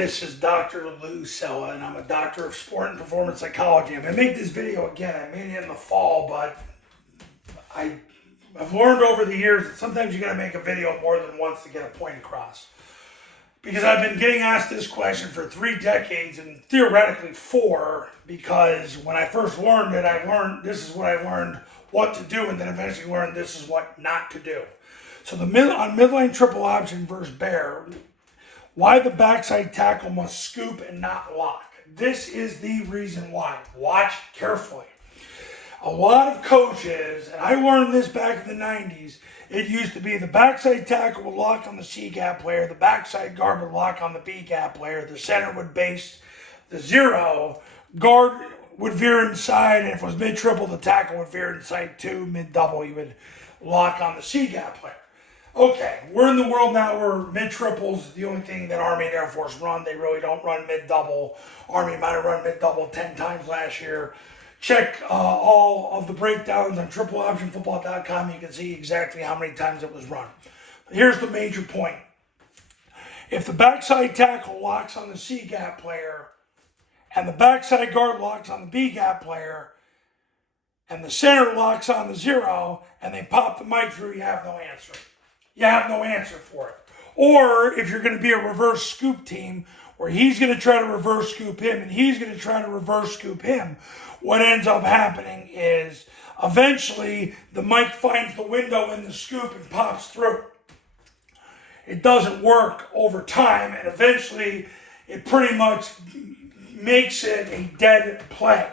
This is Dr. Lou Sella, and I'm a doctor of sport and performance psychology. I'm going to make this video again. I made it in the fall, but I've learned over the years that sometimes you got to make a video more than once to get a point across. Because I've been getting asked this question for 3 decades, and theoretically 4, because when I first learned it, this is what I learned what to do, and then eventually learned this is what not to do. So on midline triple option versus bear, why the backside tackle must scoop and not lock. This is the reason why. Watch carefully. A lot of coaches, and I learned this back in the 90s, it used to be the backside tackle would lock on the C-gap player, the backside guard would lock on the B-gap player, the center would base the 0, guard would veer inside, and if it was mid-triple, the tackle would veer inside 2, mid-double, he would lock on the C-gap player. Okay, we're in the world now where mid-triples the only thing that Army and Air Force run. They really don't run mid-double. Army might have run mid-double 10 times last year. Check all of the breakdowns on tripleoptionfootball.com. You can see exactly how many times it was run. Here's the major point. If the backside tackle locks on the C-gap player and the backside guard locks on the B-gap player and the center locks on the 0 and they pop the mic through, you have no answer. You have no answer for it. Or if you're going to be a reverse scoop team where he's going to try to reverse scoop him and he's going to try to reverse scoop him, what ends up happening is eventually the mic finds the window in the scoop and pops through. It doesn't work over time, and eventually it pretty much makes it a dead play.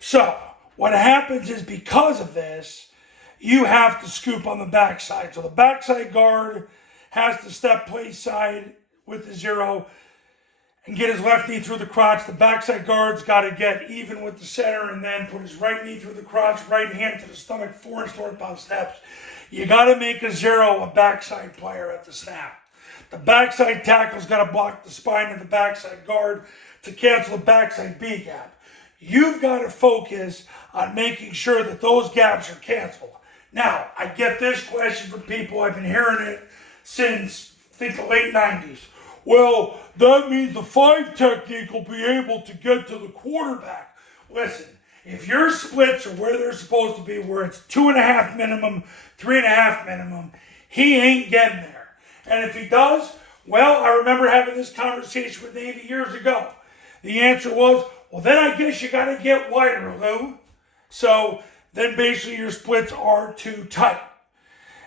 So what happens is because of this, you have to scoop on the backside. So the backside guard has to step play side with the 0 and get his left knee through the crotch. The backside guard's got to get even with the center and then put his right knee through the crotch, right hand to the stomach, 4-inch northbound steps. You got to make a 0 a backside player at the snap. The backside tackle's got to block the spine of the backside guard to cancel the backside B gap. You've got to focus on making sure that those gaps are canceled. Now, I get this question from people. I've been hearing it since, I think, the late 90s. Well, that means the 5 technique will be able to get to the quarterback. Listen, if your splits are where they're supposed to be, where it's 2.5 minimum, 3.5 minimum, he ain't getting there. And if he does, well, I remember having this conversation with Navy years ago. The answer was, well, then I guess you got to get wider, Lou. So then basically your splits are too tight.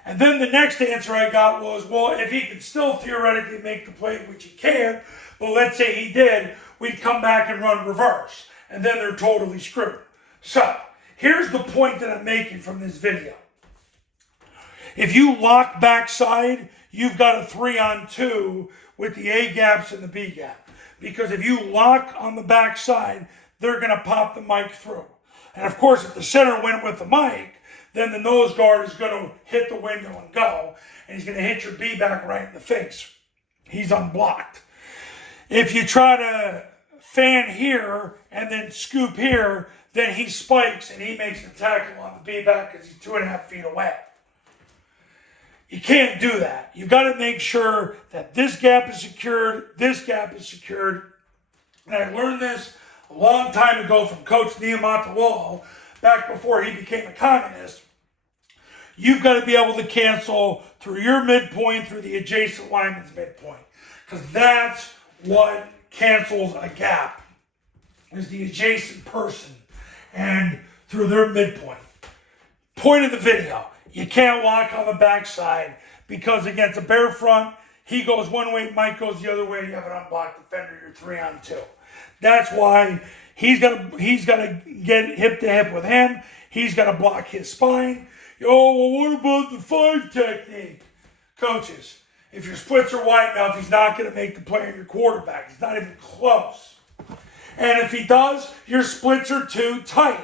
And then the next answer I got was, well, if he could still theoretically make the play, which he can, but let's say he did, we'd come back and run reverse. And then they're totally screwed. So here's the point that I'm making from this video. If you lock backside, you've got a 3-on-2 with the A gaps and the B gap. Because if you lock on the backside, they're going to pop the mic through. And of course, if the center went with the mic, then the nose guard is going to hit the window and go. And he's going to hit your B back right in the face. He's unblocked. If you try to fan here and then scoop here, then he spikes and he makes the tackle on the B back because he's 2.5 feet away. You can't do that. You've got to make sure that this gap is secured, this gap is secured. And I learned this a long time ago from Coach Niamata Wall, back before he became a communist. You've got to be able to cancel through your midpoint, through the adjacent lineman's midpoint. Because that's what cancels a gap, is the adjacent person and through their midpoint. Point of the video, you can't lock on the backside because against a bear front, he goes one way, Mike goes the other way, you have an unblocked defender, you're 3-on-2. That's why he's got to get hip to hip with him. He's got to block his spine. Oh, well, what about the 5 technique? Coaches, if your splits are wide enough, he's not going to make the play on your quarterback. He's not even close. And if he does, your splits are too tight.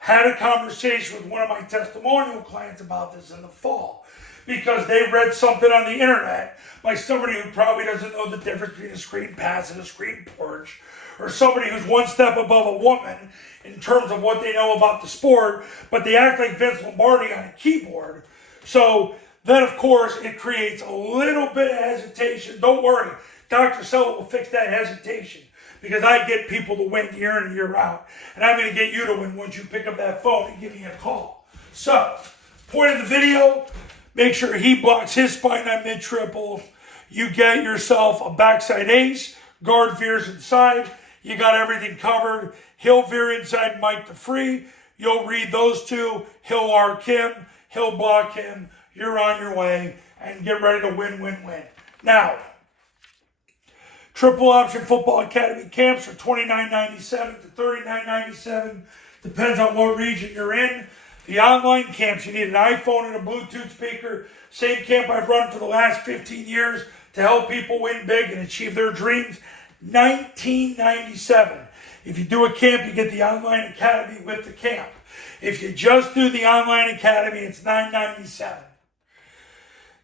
Had a conversation with one of my testimonial clients about this in the fall because they read something on the internet by somebody who probably doesn't know the difference between a screen pass and a screen porch, or somebody who's one step above a woman in terms of what they know about the sport, but they act like Vince Lombardi on a keyboard. So then, of course, it creates a little bit of hesitation. Don't worry. Dr. Sella will fix that hesitation because I get people to win year in and year out. And I'm going to get you to win once you pick up that phone and give me a call. So, point of the video, make sure he blocks his spine on mid-triple. You get yourself a backside ace, guard veers inside. You got everything covered. He'll veer inside Mike the Free. You'll read those two. He'll arc him. He'll block him. You're on your way. And get ready to win, win, win. Now, Triple Option Football Academy camps are $29.97 to $39.97. Depends on what region you're in. The online camps, you need an iPhone and a Bluetooth speaker. Same camp I've run for the last 15 years to help people win big and achieve their dreams. $19.97. If you do a camp, you get the online academy with the camp. If you just do the online academy, it's $9.97.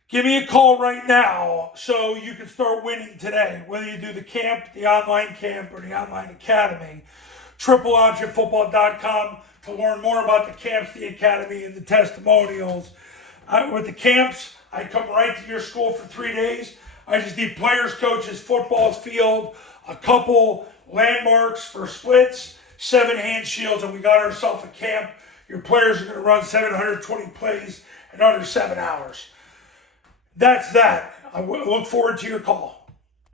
Give me a call right now so you can start winning today, whether you do the camp, the online camp, or the online academy. TripleOptionFootball.com to learn more about the camps, the academy, and the testimonials. With the camps, I come right to your school for 3 days. I just need players, coaches, footballs, field, a couple landmarks for splits, 7 hand shields, and we got ourselves a camp. Your players are going to run 720 plays in under 7 hours. That's that. I look forward to your call.